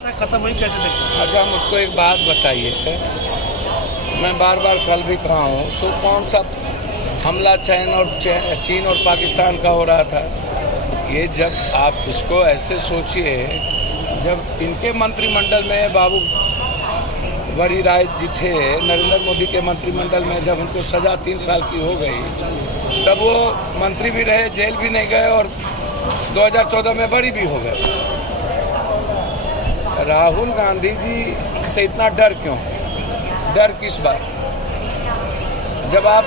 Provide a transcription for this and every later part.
खत्म हुई कैसे देखते हैं? अच्छा, मुझको एक बात बताइए। मैं बार बार कल भी कहा हूँ, सो कौन सा हमला चीन और पाकिस्तान का हो रहा था? ये जब आप इसको ऐसे सोचिए, जब इनके मंत्रिमंडल में बाबू वरी राय जी थे, नरेंद्र मोदी के मंत्रिमंडल में, जब उनको सजा 3 साल की हो गई, तब वो मंत्री भी रहे, जेल भी नहीं गए और 2014 में बरी भी हो गए। राहुल गांधी जी से इतना डर क्यों? डर किस बात? जब आप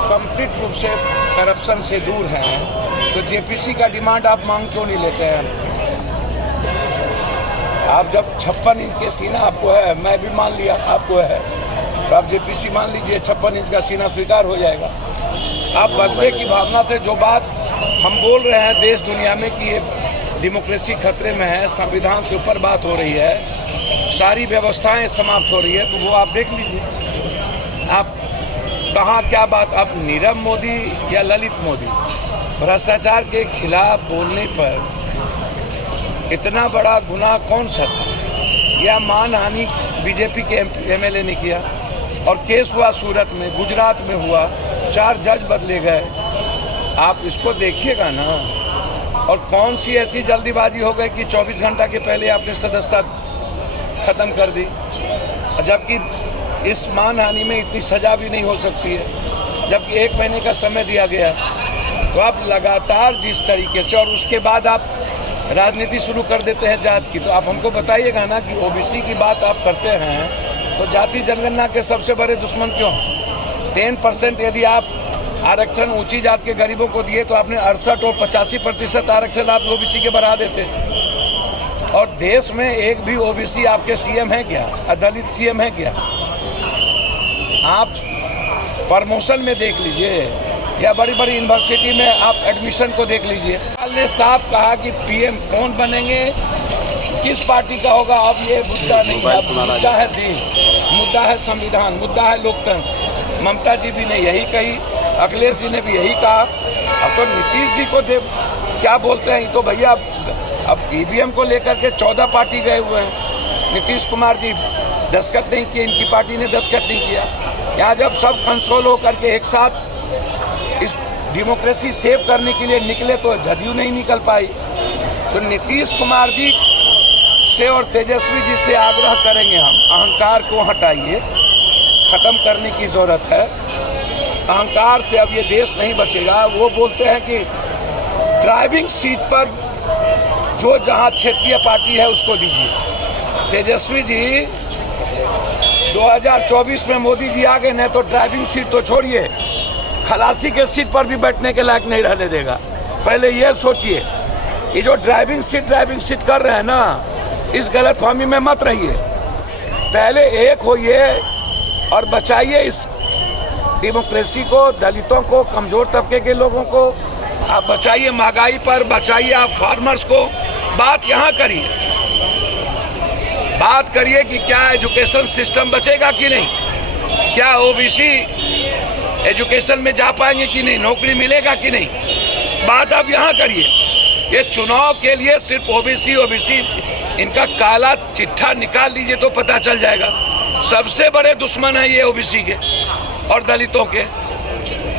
कंप्लीट रूप से करप्शन से दूर हैं, तो जेपीसी का डिमांड आप मांग क्यों नहीं लेते हैं? आप जब 56 इंच के सीना आपको है, मैं भी मान लिया आपको है, तो आप जेपीसी मान लीजिए, 56 इंच का सीना स्वीकार हो जाएगा। आप बदले की भावना से जो बात हम बोल रहे हैं देश दुनिया में कि ये डेमोक्रेसी खतरे में है, संविधान से ऊपर बात हो रही है, सारी व्यवस्थाएं समाप्त हो रही है, तो वो आप देख लीजिए। आप कहाँ क्या बात? आप नीरव मोदी या ललित मोदी भ्रष्टाचार के खिलाफ बोलने पर इतना बड़ा गुनाह कौन सा था? यह मानहानि बीजेपी के एमएलए ने किया और केस हुआ सूरत में, गुजरात में हुआ, 4 जज बदले गए। आप इसको देखिएगा ना। और कौन सी ऐसी जल्दीबाजी हो गई कि 24 घंटा के पहले आपने सदस्यता खत्म कर दी, जबकि इस मानहानि में इतनी सजा भी नहीं हो सकती है, जबकि 1 महीने का समय दिया गया। तो आप लगातार जिस तरीके से, और उसके बाद आप राजनीति शुरू कर देते हैं जात की, तो आप हमको बताइएगा ना कि ओबीसी की बात आप करते हैं तो जाति जनगणना के सबसे बड़े दुश्मन क्यों हैं? 10% यदि आप आरक्षण ऊंची जात के गरीबों को दिए, तो आपने 68 और 85% आरक्षण आप ओबीसी के बढ़ा देते। और देश में एक भी ओबीसी आपके सीएम है क्या? दलित सीएम है क्या? आप प्रमोशन में देख लीजिए या बड़ी बड़ी यूनिवर्सिटी में आप एडमिशन को देख लीजिए। ने साफ कहा कि पीएम कौन बनेंगे, किस पार्टी का होगा, अब ये मुद्दा नहीं है, मुद्दा है देश, मुद्दा है संविधान, मुद्दा है लोकतंत्र। ममता जी भी ने यही कही, अखिलेश जी ने भी यही कहा। अब तो नीतीश जी को क्या बोलते हैं, तो भैया अब ईवीएम को लेकर के 14 पार्टी गए हुए हैं। नीतीश कुमार जी दस्तखत नहीं किए, इनकी पार्टी ने दस्तखत नहीं किया। यहाँ जब सब कंसोल होकर के एक साथ इस डेमोक्रेसी सेव करने के लिए निकले, तो जदयू नहीं निकल पाई। तो नीतीश कुमार जी से और तेजस्वी जी से आग्रह करेंगे हम, अहंकार को हटाइए, खत्म करने की जरूरत है। अहंकार से अब ये देश नहीं बचेगा। वो बोलते हैं कि ड्राइविंग सीट पर जो जहां क्षेत्रीय पार्टी है उसको दीजिए। तेजस्वी जी 2024 में मोदी जी आ गए न, तो ड्राइविंग सीट तो छोड़िए, खलासी के सीट पर भी बैठने के लायक नहीं रहने देगा। पहले ये सोचिए, ये जो ड्राइविंग सीट कर रहे हैं ना, इस गलतफहमी में मत रहिए। पहले एक होइए और बचाइए इस डेमोक्रेसी को, दलितों को, कमजोर तबके के लोगों को आप बचाइए, महंगाई पर बचाइए, आप फार्मर्स को। बात यहाँ करिए, बात करिए कि क्या एजुकेशन सिस्टम बचेगा कि नहीं, क्या ओबीसी एजुकेशन में जा पाएंगे कि नहीं, नौकरी मिलेगा कि नहीं, बात आप यहाँ करिए। ये चुनाव के लिए सिर्फ ओबीसी इनका काला चिट्ठा निकाल लीजिए तो पता चल जाएगा। सबसे बड़े दुश्मन है ये ओबीसी के और दलितों के,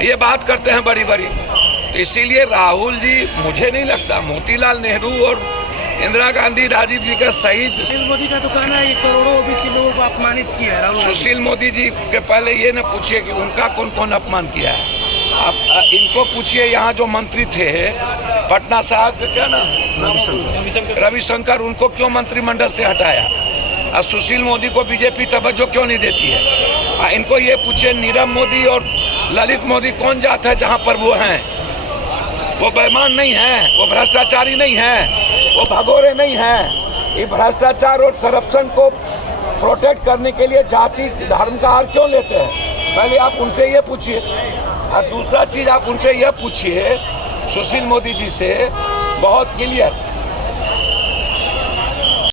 ये बात करते हैं बड़ी बड़ी। इसीलिए राहुल जी, मुझे नहीं लगता मोतीलाल नेहरू और इंदिरा गांधी, राजीव जी का सही। सुशील मोदी का तो कहना है करोड़ों ओबीसी लोगों को अपमानित किया है राहुल। सुशील मोदी जी के पहले ये न पूछिए कि उनका कौन कौन अपमान किया है। आप इनको पूछिए, यहाँ जो मंत्री थे पटना साहब का क्या नाम, रविशंकर, उनको क्यों मंत्रिमंडल से हटाया? और सुशील मोदी को बीजेपी तवज्जो क्यों नहीं देती है? इनको ये पूछिए, नीरव मोदी और ललित मोदी कौन जात है जहाँ पर वो हैं? वो बेईमान नहीं है, वो भ्रष्टाचारी नहीं है, वो भगोरे नहीं है। ये भ्रष्टाचार और करप्शन को प्रोटेक्ट करने के लिए जाति धर्म का हार क्यों लेते हैं? पहले आप उनसे ये पूछिए। और दूसरा चीज आप उनसे यह पूछिए, सुशील मोदी जी से, बहुत क्लियर